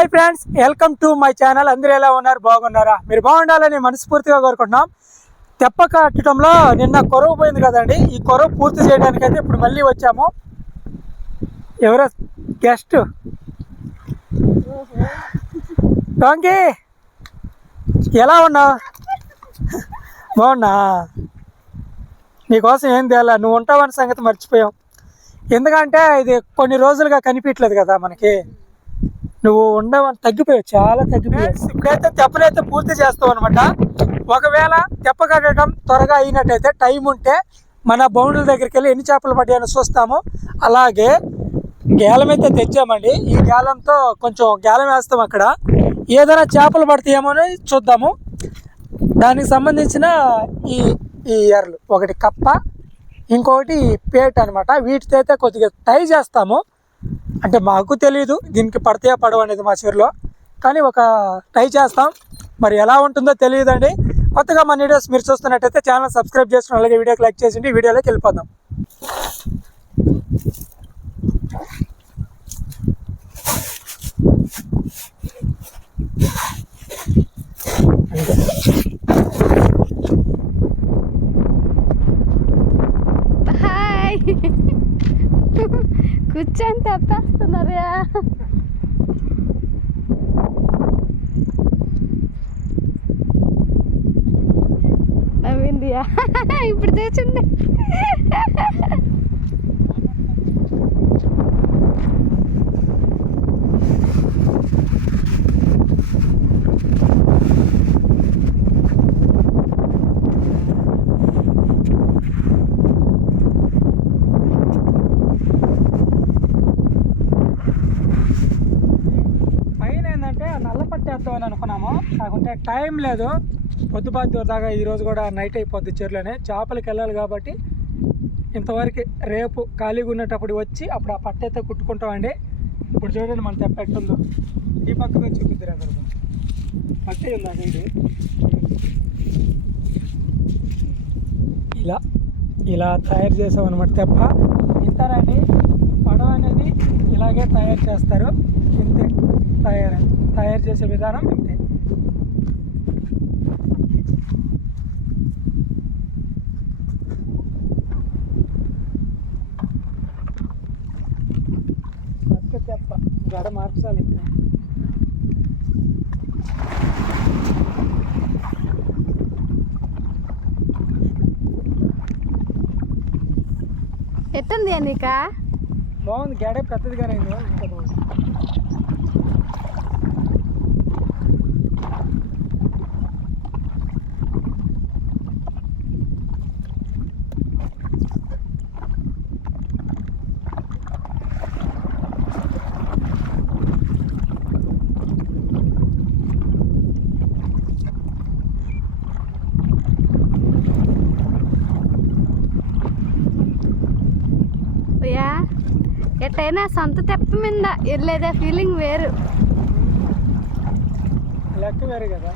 Hi friends, welcome to my channel. అందరూ ఎలా ఉన్నారు? బాగున్నారా? మీరు బాగుండాలని మనస్ఫూర్తిగా కోరుకుంటున్నాం. తెప్ప కట్టడంలో నిన్న కొరవ పోయింది కదండి. ఈ కొరవ పూర్తి చేయడానికి అయితే ఇప్పుడు మళ్ళీ వచ్చాము. ఎవరో గెస్ట్ డాంకీ, ఎలా ఉన్నావు? బాగున్నా. నీకోసం ఏం తేలా, నువ్వు ఉంటావని సంగతి మర్చిపోయాం. ఎందుకంటే ఇది కొన్ని రోజులుగా కనిపించలేదు కదా మనకి. నువ్వు ఉండవని తగ్గిపోయావు, చాలా తగ్గిపోయావు. ఇప్పుడైతే తెప్పనైతే పూర్తి చేస్తావు అనమాట. ఒకవేళ తెప్ప కట్టడం త్వరగా అయినట్టయితే టైం ఉంటే మన బౌండరీ దగ్గరికి వెళ్ళి ఎన్ని చేపలు పడ్డాయని చూస్తాము. అలాగే గేలం అయితే తెచ్చామండి. ఈ గేలంతో కొంచెం గేలం వేస్తాం. అక్కడ ఏదైనా చేపలు పడతాయేమో అని చూద్దాము. దానికి సంబంధించిన ఈ ఈ ఎర్రలు, ఒకటి కప్ప, ఇంకొకటి పేట అనమాట. వీటితో అయితే కొద్దిగా ట్రై చేస్తాము. అంటే మాకు తెలియదు దీనికి పడతాయా పడవ అనేది మా చెరులో, కానీ ఒక ట్రై చేస్తాం. మరి ఎలా ఉంటుందో తెలియదండి. కొత్తగా మన వీడియోస్ మీరు చూస్తున్నట్టయితే ఛానల్ సబ్స్క్రైబ్ చేసుకుని అలాగే వీడియోకి లైక్ చేసి వీడియోలోకి వెళ్ళిపోదాం. హాయ్, కూర్చొని తప్పేస్తున్నారా? నవ్విందియా? ఇప్పుడు తెచ్చింది. నల్లపట్టేస్తామని అనుకున్నాము, కాకుంటే టైం లేదు. పొద్దుపాతి దాకా ఈరోజు కూడా నైట్ అయిపోద్ది. చెరులోనే చేపలకి వెళ్ళాలి కాబట్టి ఇంతవరకు రేపు ఖాళీగా ఉన్నప్పుడు వచ్చి అప్పుడు ఆ పట్ట అయితే కుట్టుకుంటామండి. ఇప్పుడు చూడండి మన తెప్ప ఎట్టుందో. ఈ పక్కగా చూపిద్దరు అక్కడ పట్టే ఉంది అక్కడ. ఇలా ఇలా తయారు చేసామన్నమాట తెప్ప. ఇంతరండి పడవ అనేది ఇలాగే తయారు చేస్తారు. ఇంతే తయారు చేసే విధానం ఇంతే. కొత్త తెప్ప గడ మార్చాలి. ఇక్కడ ఎట్టుంది అనిక? బాగుంది. గడ పెద్దదిగానే ఇంకా బాగుంది. ఎట్టయినా సొంత తెప్ప మీద వెళ్ళేదే ఫీలింగ్ వేరు, లెక్క వేరు కదా.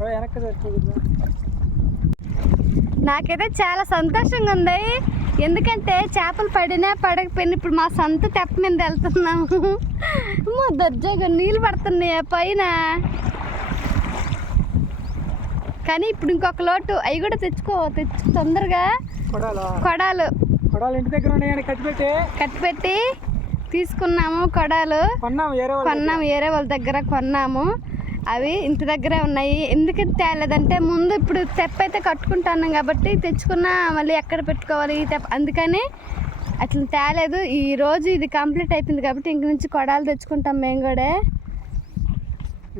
వెనక్కి తెచ్చుకుందా. నాకైతే చాలా సంతోషంగా ఉంది. ఎందుకంటే చేపలు పడినా పడకపోయినా ఇప్పుడు మా సొంత తెప్ప మీద వెళ్తున్నాము. మా దర్జాగా నీళ్ళు పడుతున్నాయి పైన. కానీ ఇప్పుడు ఇంకొక లోటు అవి కూడా తెచ్చు తొందరగా. కొడాలు ఇంటి దగ్గర ఉన్నాయని కట్టిపెట్టి తీసుకున్నాము. కొడాలు కొన్నాము, వేరే వాళ్ళ దగ్గర కొన్నాము. అవి ఇంటి దగ్గరే ఉన్నాయి. ఎందుకని తేలేదంటే ముందు ఇప్పుడు తెప్ప అయితే కట్టుకుంటున్నాం కాబట్టి తెచ్చుకున్నా మళ్ళీ ఎక్కడ పెట్టుకోవాలి తెప్ప, అందుకని అట్లా తేలేదు. ఈరోజు ఇది కంప్లీట్ అయిపోయింది కాబట్టి ఇంక నుంచి కొడాలు తెచ్చుకుంటాం మేము కూడా.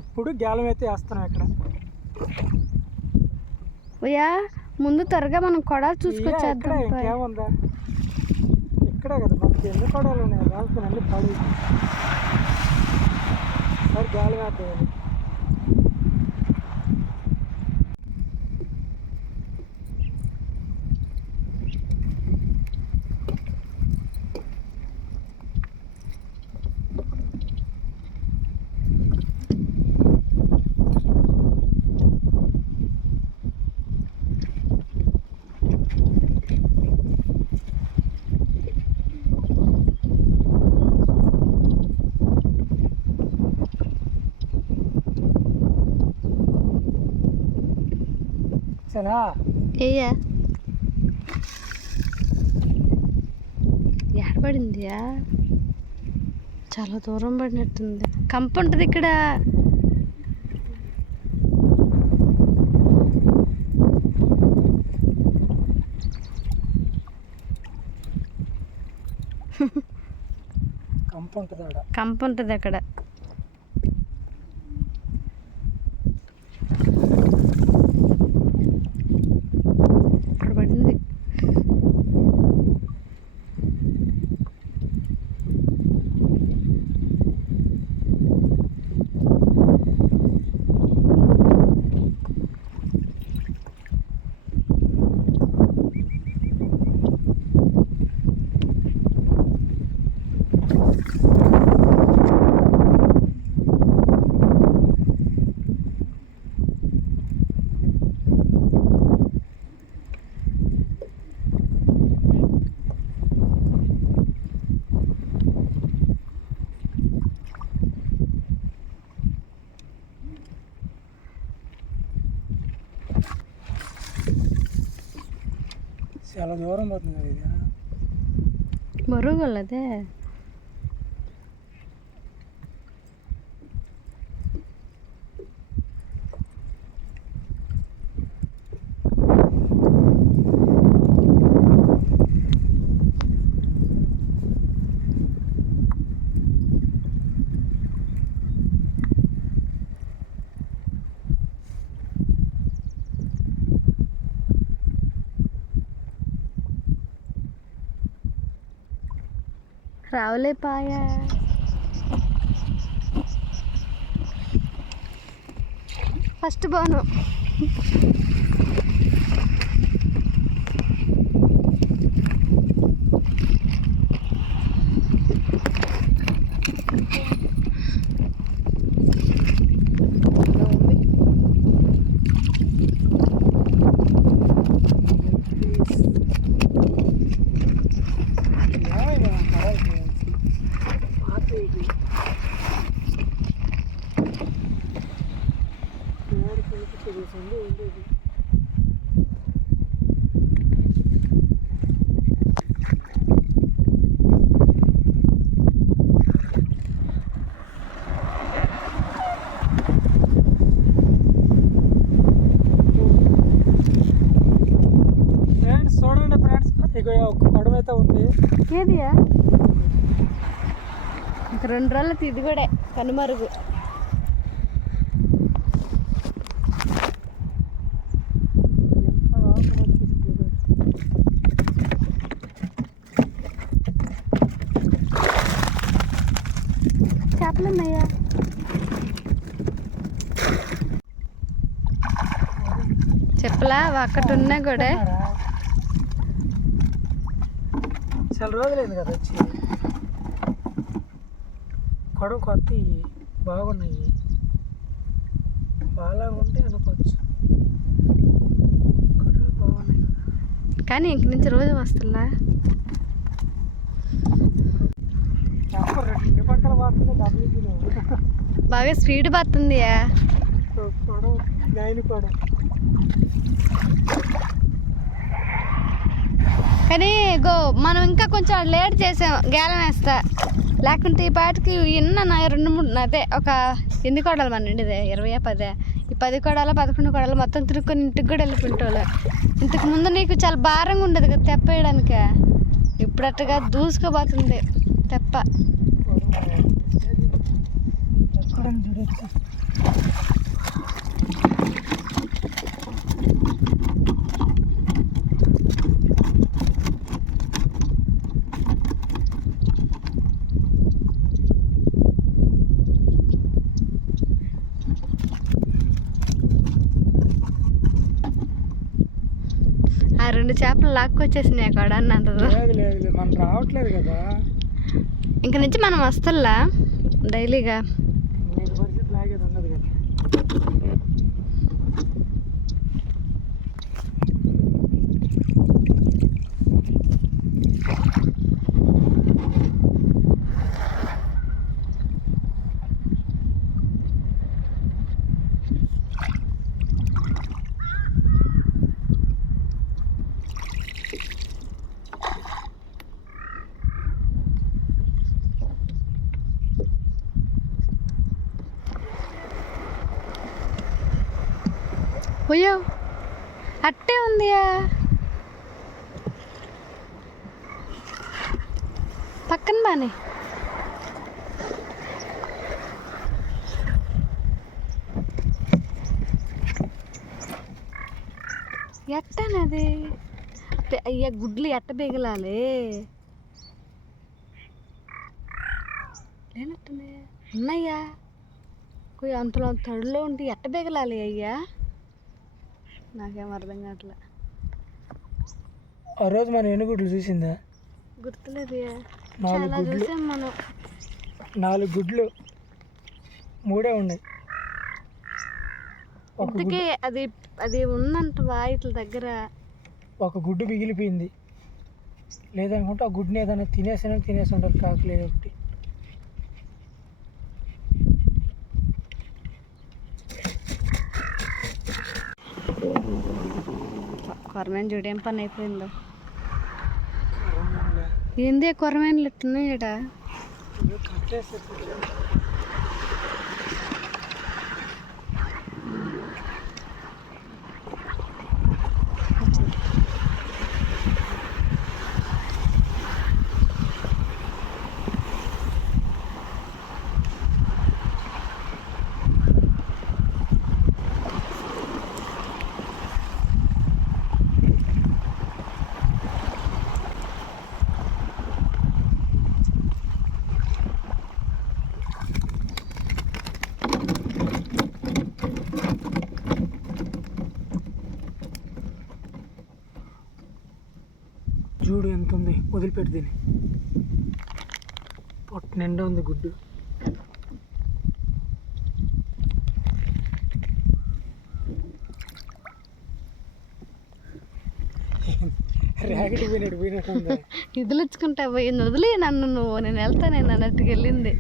ఇప్పుడు గేలం అయితే వేస్తున్నాం ఇక్కడ. ఓయా, ముందు త్వరగా మనం కొడాలు చూసుకొచ్చేద్దాం. ఇక్కడే కదా మనకి ఎన్ని కొడాలు ఉన్నాయి, రాసుకుని అన్ని పడి సరే గాలి వేద్దాం. వేసానా ఏయ్యా ఏడబడిందియా చాలా దూరం పడినట్టుంది. కంప ఉంటుంది ఇక్కడ. కంప ఉంటుంది అక్కడ. అక్కడ పడింది. చాలా దూరం పోతుంది కదా ఇది. మరుగులదే రావులే పాయ. ఫస్ట్ బాను చూడండి ఫ్రెండ్స్, ఇక ఒక గొడవ అయితే ఉంది. ఏదియా ఇంక 2 రోజులు ఇది కూడా కనుమరుగు. చేపలు ఉన్నాయా? చెప్పలా ఒక్కటి ఉన్నా కూడా. చాలా రోజులైంది కదా వచ్చి. కొడవ కొత్త బాగున్నాయి, బాగా ఉంటే అనుకోవచ్చు. కొడవ బాగున్నాయి కానీ ఇంక నుంచి రోజు వస్తుందా? పక్కన పోతుంది డబ్బులు బాగా స్పీడ్ పడుతుంది. కొడవ నైన్ కొడవ. కానీ గో మనం ఇంకా కొంచెం లేట్ చేసాం గేలం వేస్తా. లేకుంటే ఈ పాటికి ఎన్న 2, 3 అదే ఒక ఎన్ని కొడాలి మన ఇంటిదే 20, 10 ఈ 10 కొడాలి 11 కొడాలి మొత్తం తిరుక్కొని ఇంటికి కూడా వెళ్ళిపోయింటోళ్ళు. ఇంతకు ముందు నీకు చాలా భారంగా ఉండదు కదా తెప్ప వేయడానికి. ఇప్పుడు అట్టుగా దూసుకుపోతుంది తెప్ప. చూడొచ్చు. ఆ 2 చేపలు లాక్కొచ్చేసినాయి అక్కడ అన్నంత. లేదు మనం రావట్లేదు కదా. ఇంక నుంచి మనం వస్తల్లా డైలీగా. పరిస్థితి లాగేది ఉన్నది కదా. పోయో అట్టే ఉందియా పక్కన బానే ఎట్టనది అయ్యా గుడ్లు ఎట్ట బిగలాలి లేనట్టుంది ఉన్నాయ్యా అంతలో తడిలో ఉంటే ఎట్ట బిగలాలి అయ్యా నాకేం అర్థం కావట్లే ఆ రోజు మనం ఎన్ని గుడ్లు చూసిందా గుర్తులేదు నాలుగు చాలా గుడ్లు చూసాం మనం 4 గుడ్లు 3 ఉన్నాయి ఇంతకీ అది అది ఉందంటవా ఇట్ల దగ్గర ఒక గుడ్డు మిగిలిపోయింది లేదనుకుంటే ఆ గుడ్డుని ఏదైనా తినేసి ఉంటారు కాకులు ఏదో ఒకటి కొరమేను చూడు ఏం పని అయిపోయిందో ఏంది కొరమేనులు ఇట్టున్నాయి ఇక్కడ చూడు ఎంత ఉంది వదిలిపెట్టి తిని పొట్ట నిండా ఉంది గుడ్డు ర్యాకెట్ పోయినట్టు ఉంది ఇదిలిచ్చుకుంటా పోయింది వదిలే నన్ను నువ్వు నేను వెళ్తానేను అన్నట్టుకు వెళ్ళింది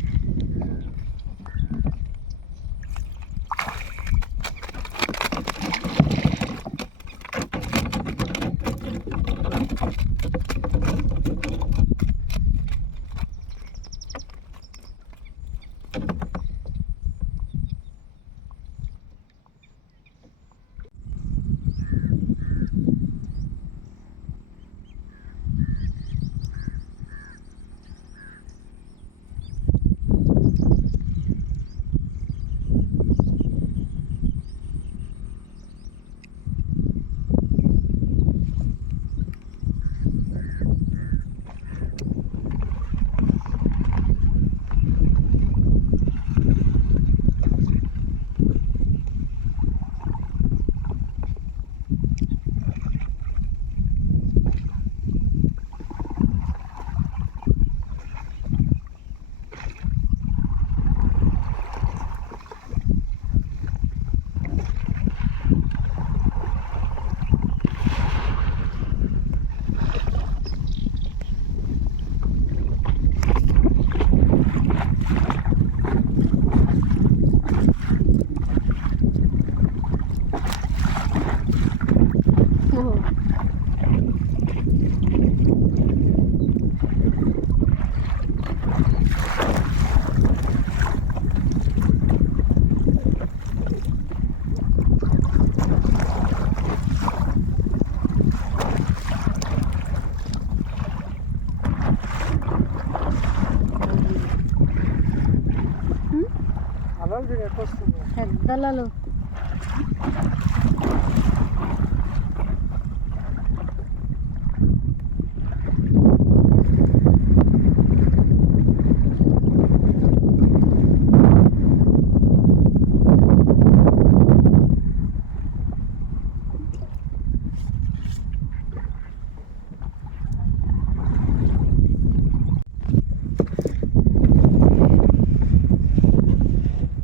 పెద్దలలో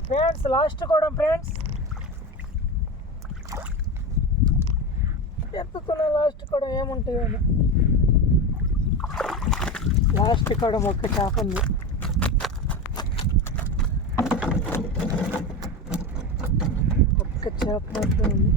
ఫ్రెండ్స్ లాస్ట్ కూడా ఫ్రెండ్స్ ఎత్తుకున్న లాస్ట్ కూడా ఏముంటాయో లాస్ట్ కూడా ఒక్క చేప ఉంది ఒక్క చేప మాత్రం ఉంది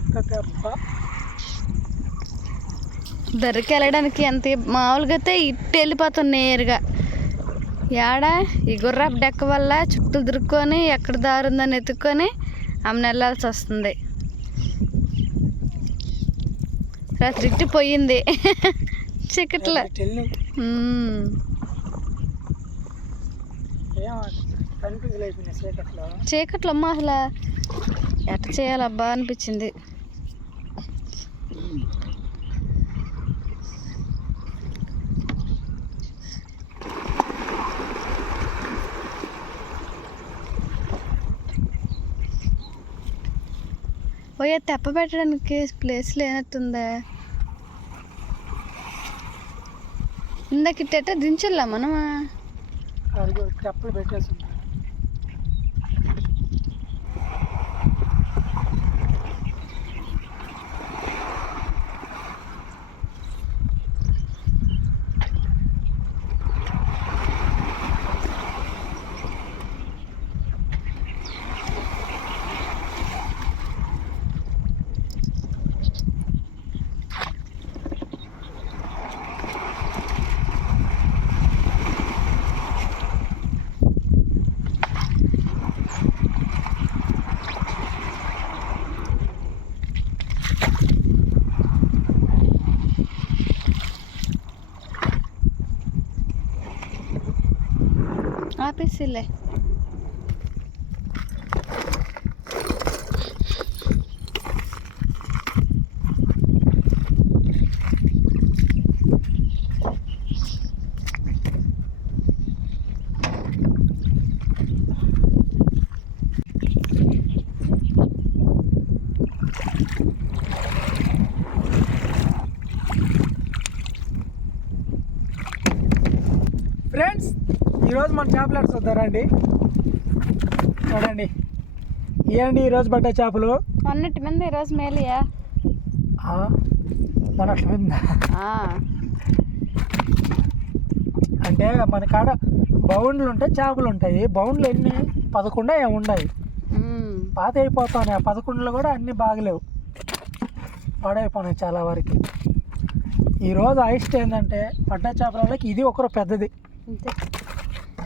పెద్ద తెప్ప. దరికి వెళ్ళడానికి ఎంత మామూలుగా అయితే ఇట్టు వెళ్ళిపోతాం నేరుగా. ఏడా ఈ గుర్రపు డెక్క వల్ల చుట్టూ దురుక్కొని ఎక్కడ దారుందని ఎత్తుక్కొని ఆమెను వెళ్ళాల్సి వస్తుంది. రాత్రి ఇట్టి పోయింది చీకట్లో. చీకట్లో అమ్మ అసలు ఎట్ట చేయాలబ్బా అనిపించింది. పోయే తెప్ప పెట్టడానికి ప్లేస్ లేనట్టుందా. ఇందాక ఇట్ట దించల్లా మనమా తెప్పలు పెట్టేసి. ఆపేసిలే. ఫ్రెండ్స్, ఈరోజు మన చేపలు చూద్దారా అండి. చూడండి, ఇవ్వండి ఈరోజు పడ్డ చేపలు. మొన్నటి మీద ఈరోజు మేలియా మొన్నటి మీద అంటే మన కాడ బౌండ్లు ఉంటాయి, చేపలు ఉంటాయి. బౌండ్లు ఎన్ని 11 ఏమి ఉన్నాయి, పాత అయిపోతాయి. ఆ 11లో కూడా అన్నీ బాగలేవు, పాడైపోయినాయి చాలా వరకు. ఈరోజు హైయెస్ట్ ఏంటంటే పడ్డ చేపలకి ఇది ఒకరు పెద్దది. అంతే,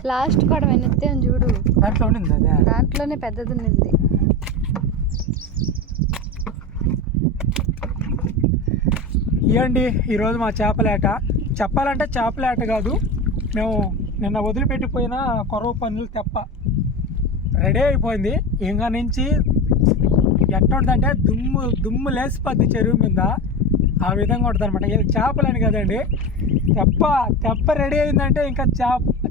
లాస్ట్ కూడా వెనెత్తే చూడు, దాంట్లో ఉండింది. అదే దాంట్లోనే పెద్దది ఉండింది. ఇవ్వండి ఈరోజు మా చేపలేట. చెప్పాలంటే చేపలేట కాదు, మేము నిన్న వదిలిపెట్టిపోయిన కొరవ పనులు తెప్ప రెడీ అయిపోయింది. ఇంకా నుంచి ఎట్టుంటుందంటే దుమ్ము లేసిపోద్ది చెరువు మీద, ఆ విధంగా ఉంటుంది అనమాట. ఇది చేపలని కదండి, తెప్ప రెడీ అయిందంటే ఇంకా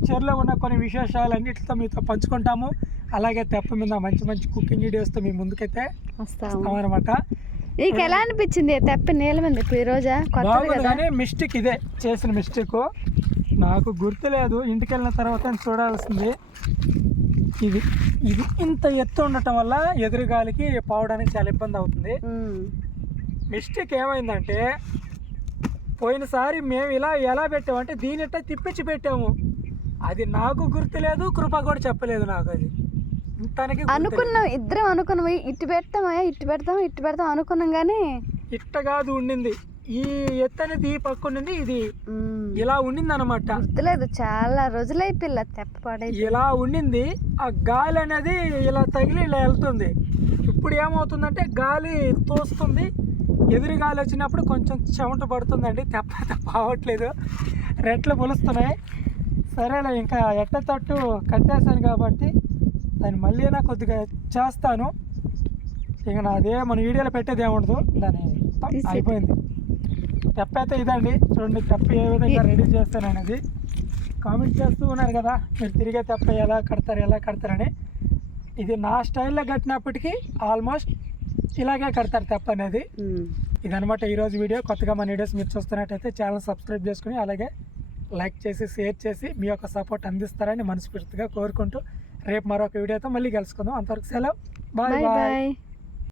చెరువులో ఉన్న కొన్ని విశేషాలు అన్నిటితో మీతో పంచుకుంటాము. అలాగే తెప్ప మీద మంచి మంచి కుకింగ్ వీడియోస్తో మీ ముందుకైతే వస్తామన్నమాట. నీకు ఎలా అనిపించింది తెప్ప నీళ్ళ మీద ఈ రోజా? బాగుంది, కానీ మిస్టేక్ ఇదే చేసిన మిస్టేక్. నాకు గుర్తులేదు, ఇంటికి వెళ్ళిన తర్వాత చూడాల్సింది. ఇది ఇంత ఎత్తు ఉండటం వల్ల ఎదురుగాలికి పోవడానికి చాలా ఇబ్బంది అవుతుంది. మిస్టేక్ ఏమైందంటే, పోయినసారి మేము ఎలా పెట్టామంటే దీనిట్ట తిప్పించి పెట్టాము. అది నాకు గుర్తులేదు, కృప కూడా చెప్పలేదు నాకు. అది అనుకున్నాం, ఇద్దరం అనుకున్నాం ఇటు పెడతాం అనుకున్నాం, కానీ ఇట్ట కాదు ఉండింది. ఈ ఎత్తు అనేది ఈ పక్క ఉండింది, ఇది ఇలా ఉండింది అనమాట. గుర్తులేదు, చాలా రోజులైపోయిల్ల తెప్ప పడే ఇలా ఉండింది. ఆ గాలి అనేది ఇలా తగిలి ఇలా వెళ్తుంది. ఇప్పుడు ఏమవుతుందంటే గాలి తోస్తుంది, ఎదురు గాలి వచ్చినప్పుడు కొంచెం చెమట పడుతుందండి. తెప్ప పోవట్లేదు, రెట్లు పొలుస్తున్నాయి. సరేలే, ఇంకా ఎట్ట తట్టు కట్టేశాను కాబట్టి దాన్ని మళ్ళీ నా కొద్దిగా చేస్తాను. ఇక నాదే మన వీడియోలో పెట్టేది ఏముండదు, దాన్ని అయిపోయింది. తెప్ప అయితే ఇదండి, చూడండి తెప్ప ఏ విధంగా రెడీ చేస్తాను అనేది కామెంట్ చేస్తూ ఉన్నారు కదా మీరు, తిరిగే తెప్ప ఎలా కడతారని. ఇది నా స్టైల్లో కట్టినప్పటికీ ఆల్మోస్ట్ ఇలాగే కడతారు తెప్ప అనేది. ఇదనమాట ఈరోజు వీడియో. కొత్తగా మన వీడియోస్ మీరు చూస్తున్నట్టయితే ఛానల్ సబ్స్క్రైబ్ చేసుకుని అలాగే లైక్ చేసి షేర్ చేసి మీ యొక్క సపోర్ట్ అందిస్తారని మనస్ఫూర్తిగా కోరుకుంటూ రేపు మరొక వీడియోతో మళ్ళీ కలుసుకుందాం. అంతవరకు సెలవు, బాయ్ బాయ్.